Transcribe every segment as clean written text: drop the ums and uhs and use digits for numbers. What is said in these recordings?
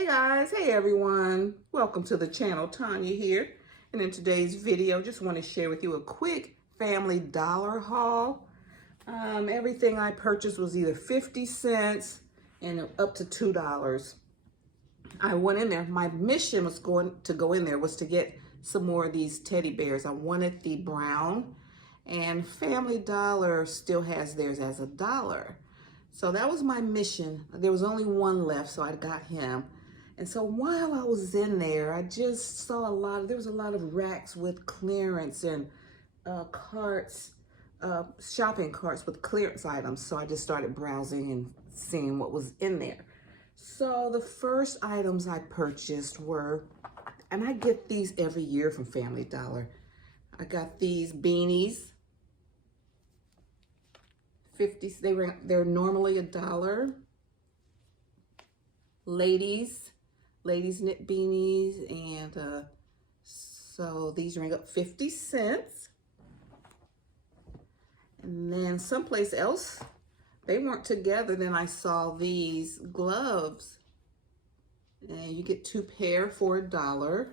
Hey guys, hey everyone. Welcome to the channel, Tanya here. And in today's video, just want to share with you a quick Family Dollar haul. Everything I purchased was either 50 cents and up to $2. I went in there. My mission was to go in there was to get some more of these teddy bears. I wanted the brown, and Family Dollar still has theirs as $1. So that was my mission. There was only one left, so I got him. And so while I was in there, I just saw there was a lot of racks with clearance and carts, shopping carts with clearance items. So I just started browsing and seeing what was in there. So the first items I purchased were, and I get these every year from Family Dollar. I got these beanies. They're normally $1. Ladies knit beanies, and so these ring up 50 cents. And then someplace else, they weren't together, then I saw these gloves, and you get 2 pair for $1.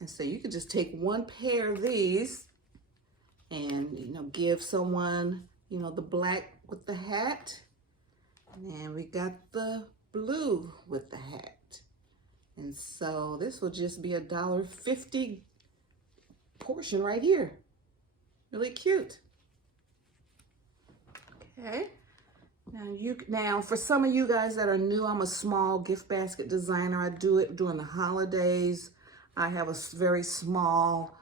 And so you could just take 1 pair of these and give someone the black with the hat, and we got the blue with the hat. And so this will just be $1.50 portion right here. Really cute. Okay. Now for some of you guys that are new, I'm a small gift basket designer. I do it during the holidays. I have a very small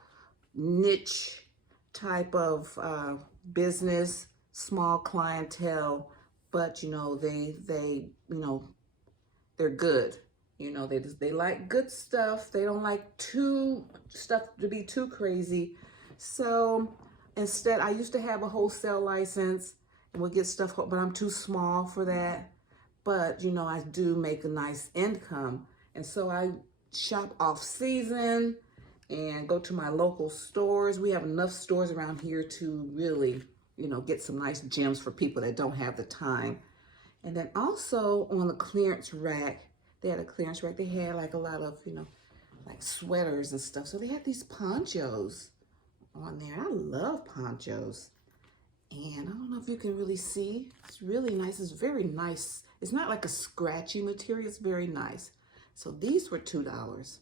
niche type of business, small clientele, but they're good. They like good stuff. They don't like stuff to be too crazy. So instead, I used to have a wholesale license and would get stuff, but I'm too small for that. But I do make a nice income. And so I shop off season and go to my local stores. We have enough stores around here to really, get some nice gems for people that don't have the time. And then also on the clearance rack, they had a clearance rack. They had like a lot of, like sweaters and stuff. So they had these ponchos on there. I love ponchos. And I don't know if you can really see. It's really nice. It's very nice. It's not like a scratchy material. It's very nice. So these were $2.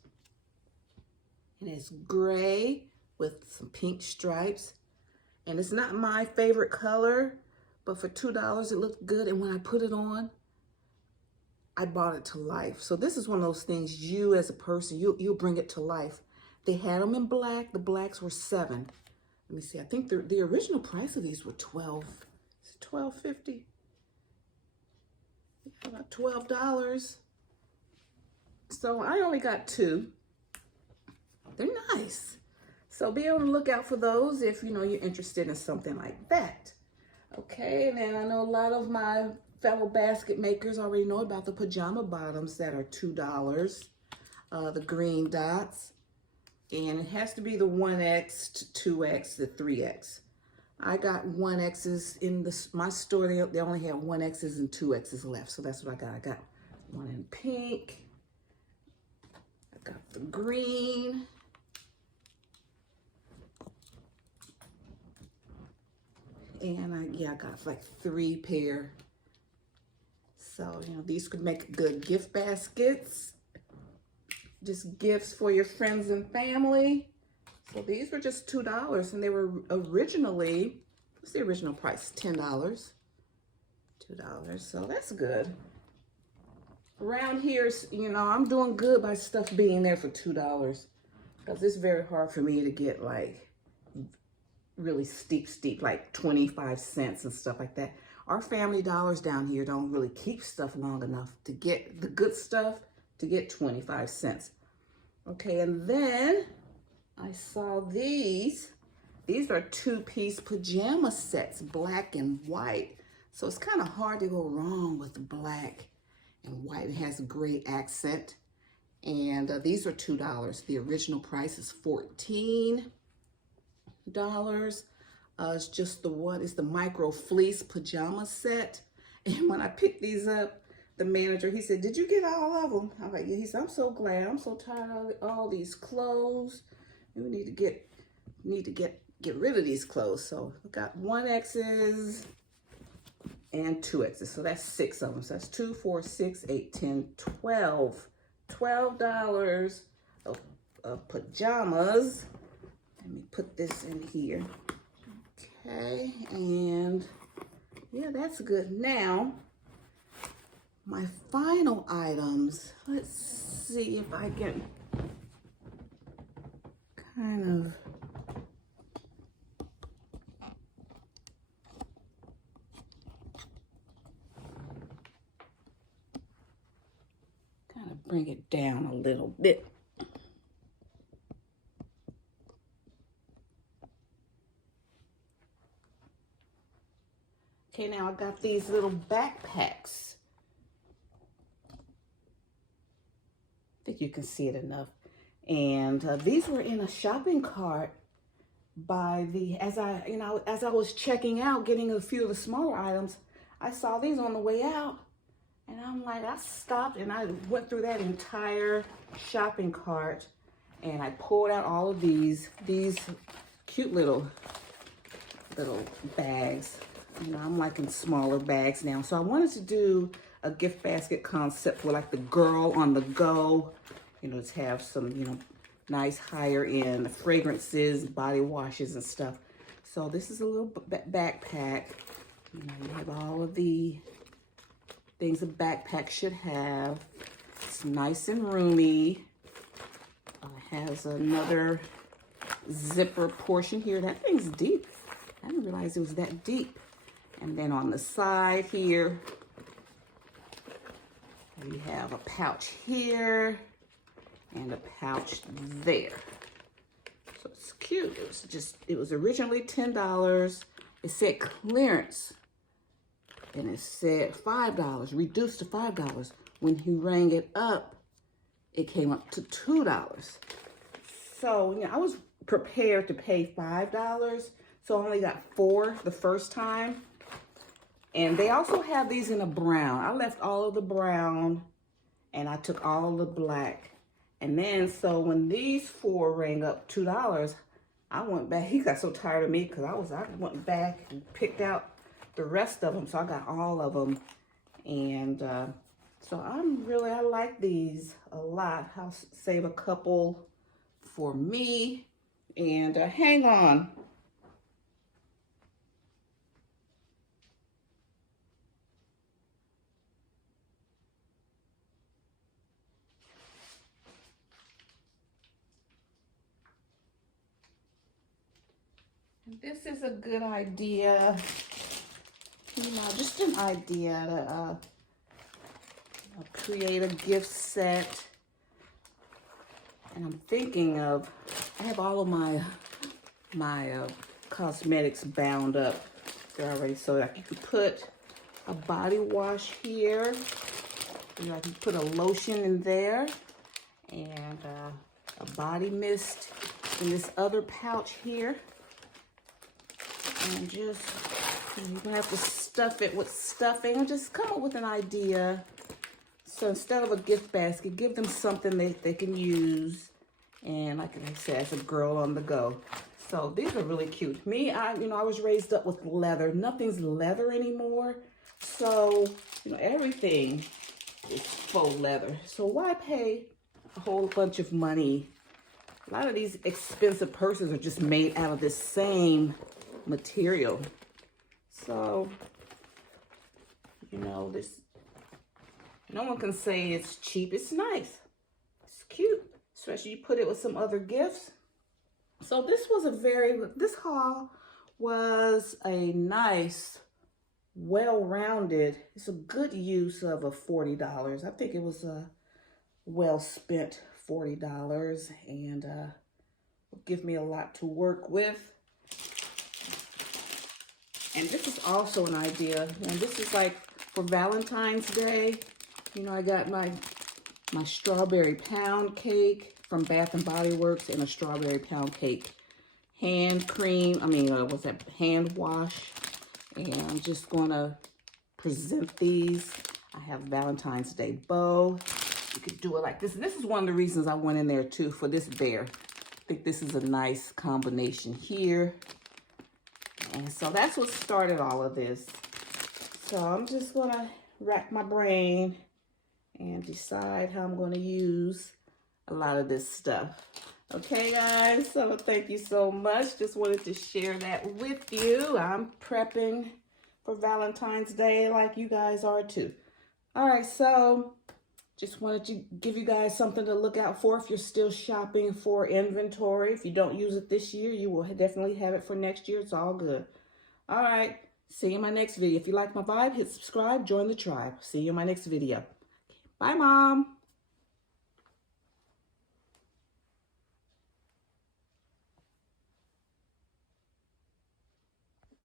And it's gray with some pink stripes. And it's not my favorite color, but for $2, it looked good. And when I put it on, I brought it to life. So this is one of those things you as a person, you'll bring it to life. They had them in black. The blacks were $7. Let me see. I think the original price of these were $12. Is it $12.50? Yeah, about $12. So I only got 2. They're nice. So be on the lookout for those if you're interested in something like that. Okay, and then I know a lot of my fellow basket makers already know about the pajama bottoms that are $2. The green dots. And it has to be the 1X, 2X, the 3X. I got 1X's in my store. They only had 1X's and 2X's left. So that's what I got. I got one in pink. I got the green. And I got like 3 pair. So, these could make good gift baskets. Just gifts for your friends and family. So these were just $2, and they were originally, what's the original price? $10. $2, so that's good. Around here, I'm doing good by stuff being there for $2, because it's very hard for me to get like really steep, like 25 cents and stuff like that. Our Family Dollars down here don't really keep stuff long enough to get the good stuff to get 25 cents. Okay, and then I saw these. These are 2-piece pajama sets, black and white. So it's kind of hard to go wrong with black and white. It has a great accent. And these are $2. The original price is $14. It's just it's the micro fleece pajama set. And when I picked these up, the manager, he said, did you get all of them? I'm like, yeah. He said, I'm so glad. I'm so tired of all these clothes. And we need to get rid of these clothes. So we got 1X's and 2X's. So that's 6 of them. So that's 2, 4, 6, 8, 10, 12. $12 of pajamas. Let me put this in here. Okay, and yeah, that's good. Now, my final items. Let's see if I can kind of bring it down a little bit. Okay, now I got these little backpacks. I think you can see it enough. And these were in a shopping cart by as I was checking out, getting a few of the smaller items, I saw these on the way out. And I'm like, I stopped and I went through that entire shopping cart and I pulled out all of these cute little bags. You know, I'm liking smaller bags now. So I wanted to do a gift basket concept for like the girl on the go. You know, to have some, you know, nice higher end fragrances, body washes and stuff. So this is a little backpack. You know, you have all of the things a backpack should have. It's nice and roomy. Has another zipper portion here. That thing's deep. I didn't realize it was that deep. And then on the side here, we have a pouch here and a pouch there. So it's cute. It was originally $10. It said clearance. And it said $5, reduced to $5. When he rang it up, it came up to $2. So, you know, I was prepared to pay $5. So I only got 4 the first time. And they also have these in a brown. I left all of the brown and I took all the black. And then, so when these 4 rang up $2, I went back. He got so tired of me because I went back and picked out the rest of them. So I got all of them. And so I like these a lot. I'll save a couple for me. And hang on. This is a good idea, you know, just an idea to create a gift set. And I'm thinking of, I have all of my cosmetics bound up there already, so like you could put a body wash here, you know, I can put a lotion in there, and a body mist in this other pouch here. And just, you're gonna have to stuff it with stuffing and just come up with an idea. So instead of a gift basket, give them something they can use. And like I said, as a girl on the go. So these are really cute. Me, I was raised up with leather. Nothing's leather anymore. So, you know, everything is faux leather. So why pay a whole bunch of money? A lot of these expensive purses are just made out of this same material. So, you know, no one can say it's cheap. It's nice. It's cute. Especially you put it with some other gifts. So this haul was a nice, well-rounded, it's a good use of a $40. I think it was a well-spent $40 and will give me a lot to work with. And this is also an idea, and this is like for Valentine's Day. You know, I got my strawberry pound cake from Bath and Body Works and a strawberry pound cake hand wash. And I'm just gonna present these. I have Valentine's Day bow. You could do it like this. And this is one of the reasons I went in there too for this bear. I think this is a nice combination here. And so that's what started all of this. So I'm just gonna rack my brain and decide how I'm gonna use a lot of this stuff. Okay, guys, so thank you so much. Just wanted to share that with you. I'm prepping for Valentine's Day like you guys are too. All right, so just wanted to give you guys something to look out for if you're still shopping for inventory. If you don't use it this year, you will definitely have it for next year. It's all good. All right, see you in my next video. If you like my vibe, hit subscribe, join the tribe. See you in my next video. Bye, Mom.